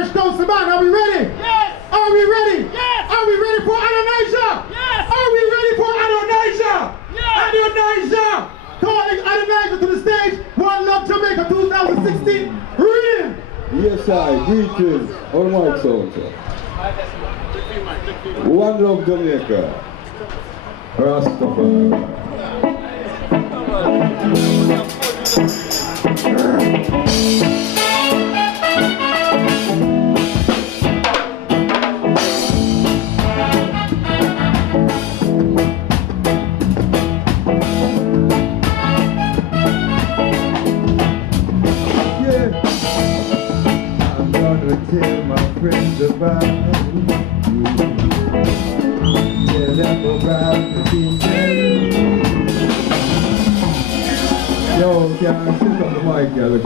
First dose of man, are we ready? Yes! Are we ready? Yes! Are we ready for Adonijah? Yes! Are we ready for Adonijah? Yes! Adonijah! Calling Adonijah to the stage. One Love Jamaica 2016. Read him! Yes, I greetings. All my sound, sir. One Love Jamaica. Rastafari. Tell my friends about you. Tell them about the things I do. Yo, can I sit on the mic, y'all?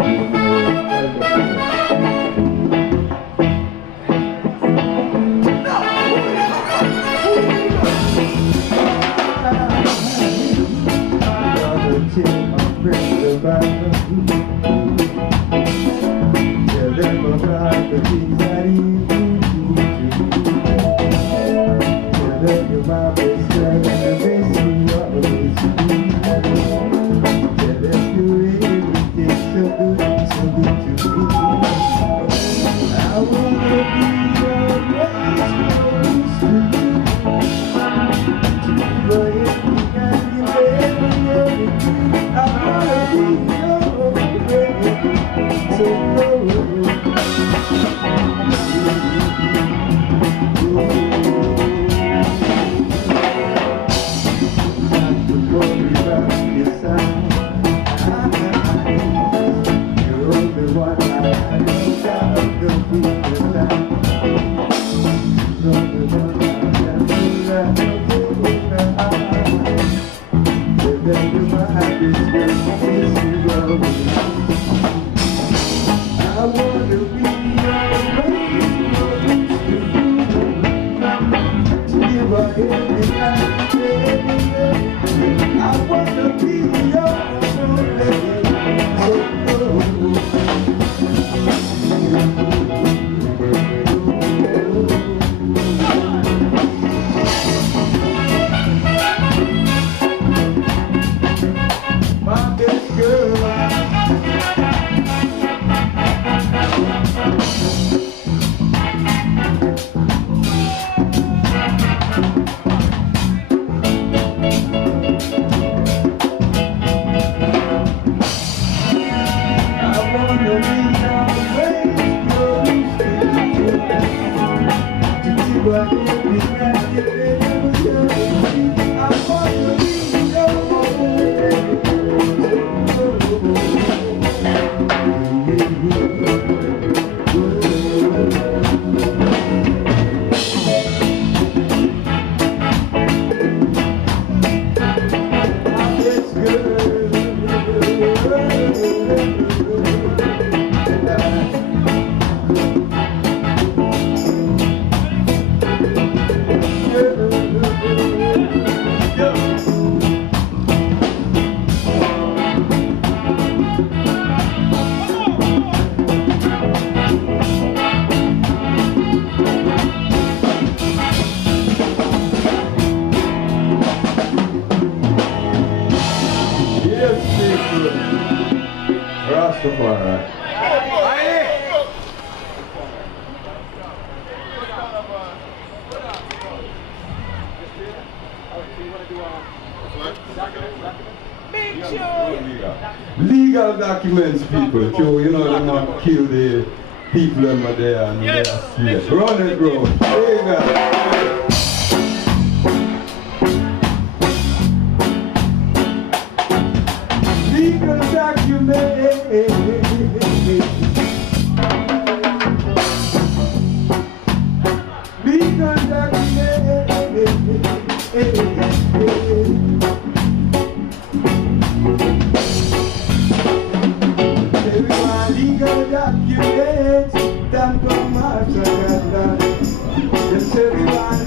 Tell my friends about you. Tell them about the things that you do. Tell them you're my best friend and the best thing you always do. Tell them you're everything so good to me. I wanna be your best friend to for everything and you everything. I wanna be your friend. So Rastafari. Legal documents, people. Too, you know, they want to kill the people over there and yes. They are run it, bro. Legal. Legal documents. Legal documents. Legal documents, that come out of that. Just everyone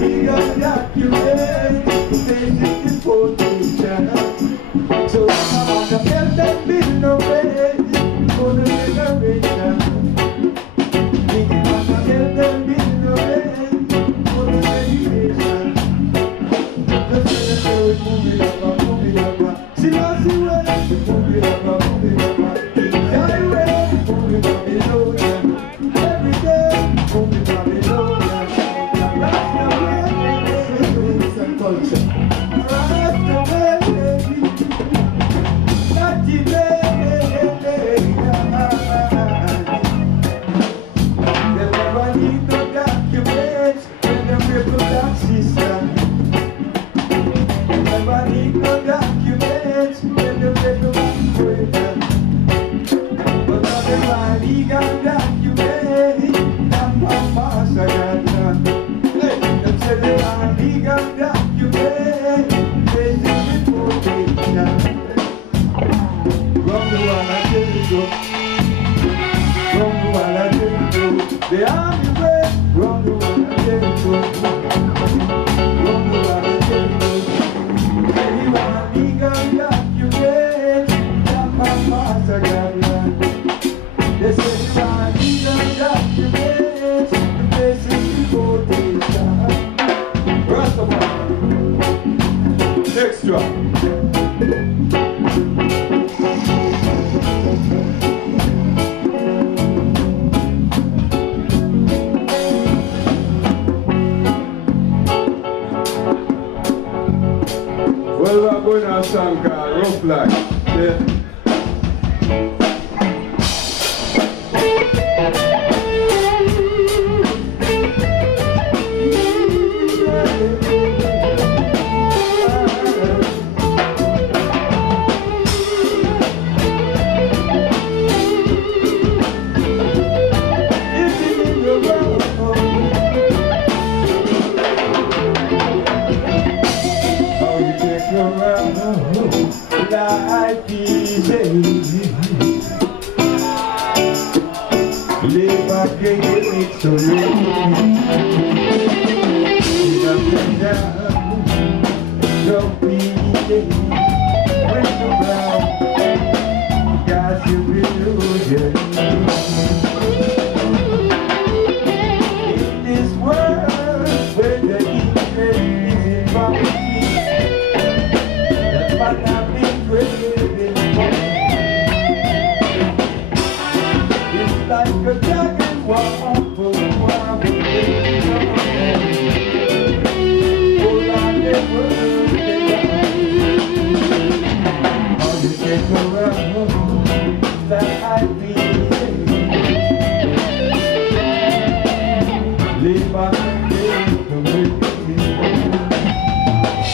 document that my master got done. Them say they want legal document, basic reportation. From the one I tell you go, from the one I tell you go, the army way, from the one I tell you go, from the one I tell you go. Say they want legal document that my master got done. They say they want legal documents, the basic reportation. Rastafari. Next one. Well, we're going to a song called Rough Life. Yeah. Life is easy. Live again, it's so easy. Up and down, don't be easy. Bring around, got you illusion. In this world, where the interest is involved, but I've been craving more. It's like a dragon waffle, hold on, never all you take around that I've been live on the day to make it.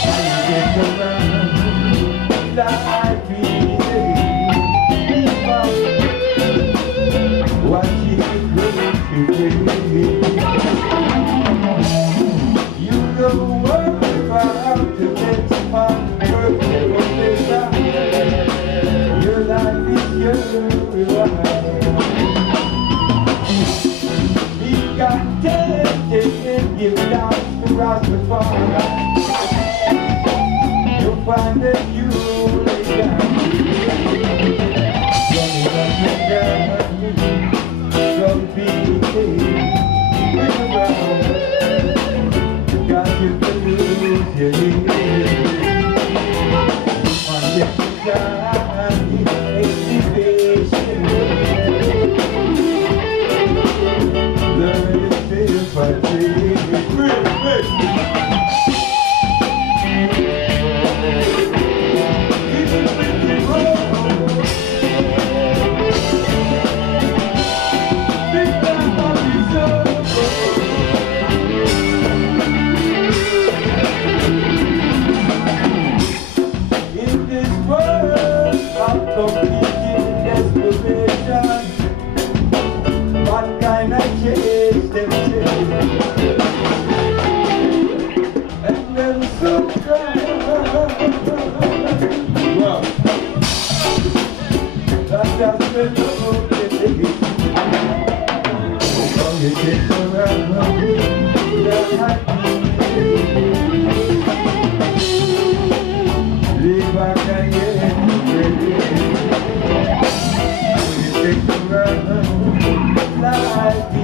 All you take around that what you you don't worry about the next part of your life is your reward. He got tempted and give down to Rastafari. You'll find that you lay down. Don't be around. Got you to lose your head. On the time, activation. Learn to feel for what kind of change them say? And then so wow. That's just the love they give. Oh, you take around, you're happy. Live back again, baby. Take around, life